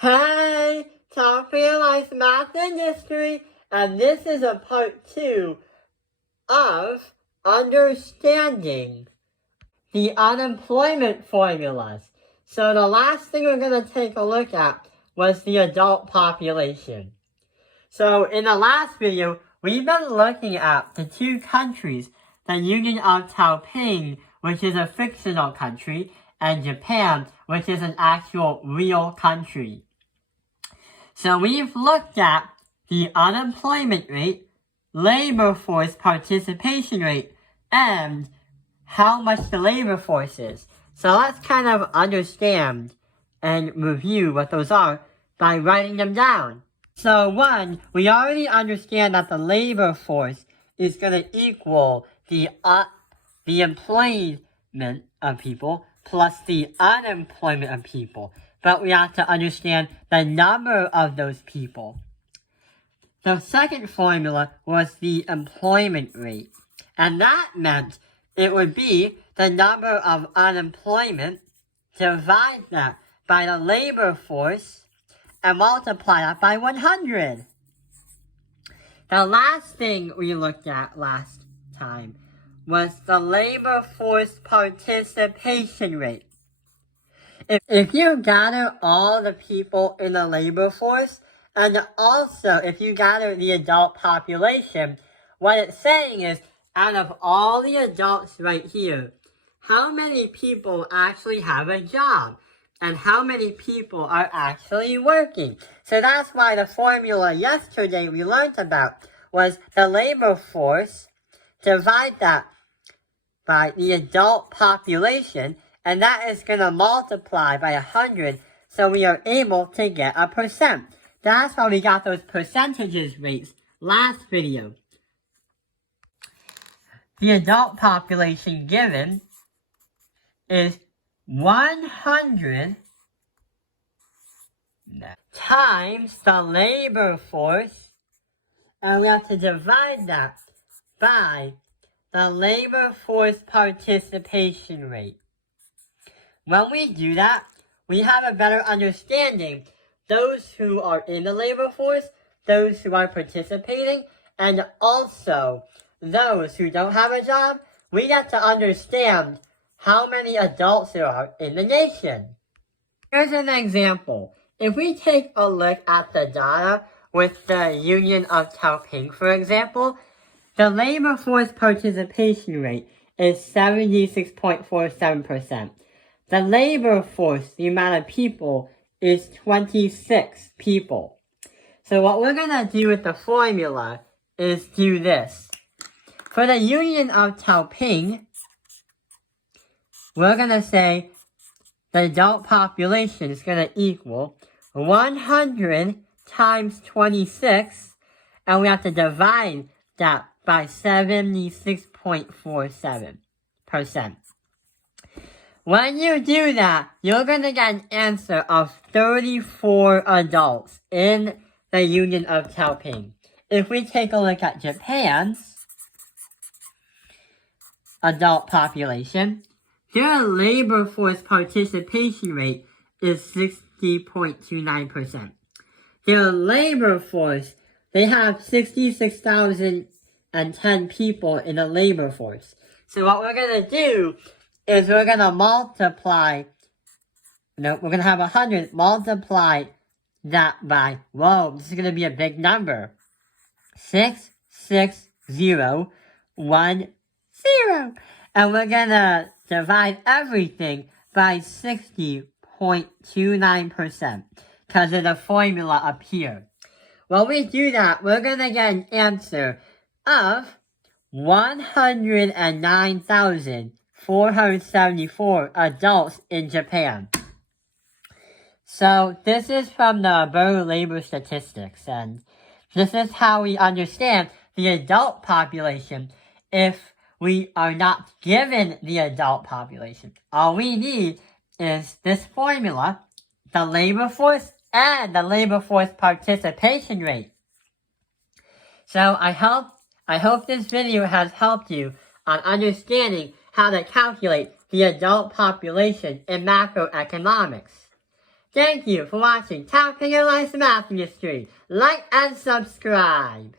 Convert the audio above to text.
Hey, time for your life math and history, and this is a part 2 of understanding the unemployment formulas. So the last thing we're going to take a look at was the adult population. So in the last video, we've been looking at the two countries, the Union of Taiping, which is a fictional country, and Japan, which is an actual real country. So we've looked at the unemployment rate, labor force participation rate, and how much the labor force is. So let's kind of understand and review what those are by writing them down. So one, we already understand that the labor force is going to equal the employment of people plus the unemployment of people. But we have to understand the number of those people. The second formula was the employment rate. And that meant it would be the number of unemployment, divide that by the labor force, and multiply that by 100. The last thing we looked at last time was the labor force participation rate. If you gather all the people in the labor force, and also if you gather the adult population, what it's saying is, out of all the adults right here, how many people actually have a job? And how many people are actually working? So that's why the formula yesterday we learned about was the labor force, divide that by the adult population, and that is going to multiply by 100, so we are able to get a percent. That's why we got those percentages rates last video. The adult population given is 100 times the labor force, and we have to divide that by the labor force participation rate. When we do that, we have a better understanding those who are in the labor force, those who are participating, and also those who don't have a job. We get to understand how many adults there are in the nation. Here's an example. If we take a look at the data with the Union of Taiping, for example, the labor force participation rate is 76.47%. The labor force, the amount of people, is 26 people. So what we're going to do with the formula is do this. For the Union of Taiping, we're going to say the adult population is going to equal 100 times 26, and we have to divide that by 76.47%. When you do that, you're going to get an answer of 34 adults in the Union of Taiping. If we take a look at Japan's adult population, their labor force participation rate is 60.29%. Their labor force, they have 66,010 people in the labor force. So what we're going to do is we're going to multiply, we're going to have 100 multiply that by, whoa, this is going to be a big number, 66010. And we're going to divide everything by 60.29% because of the formula up here. When we do that, we're going to get an answer of 109,474 adults in Japan. So this is from the Bureau of Labor Statistics, and this is how we understand the adult population if we are not given the adult population. All we need is this formula, the labor force, and the labor force participation rate. So I hope this video has helped you on understanding how to calculate the adult population in macroeconomics. Thank you for watching Top Penalized Math Mystery. Like and subscribe.